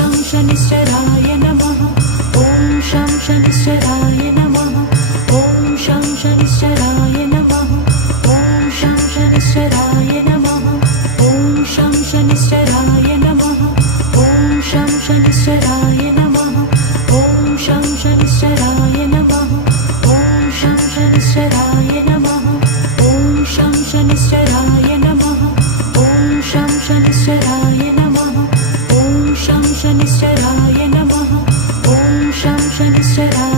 शं शनिश्चराय नमः ॐ शं शनिश्चराय नमः ॐ शं शनिश्चराय नमः ॐ शं शनिश्चराय नमः ॐ शं शनिश्चराय नमः ॐ शं शनिश्चराय नमः ॐ शं शनिश्चराय नमः ॐ शं शनिश्चराय नमः ॐ शं शनिश्चराय नमः ॐ शं शनिश्चराय नमः ॐ शं शनिश्चराय नमः ॐ शं शनिश्चराय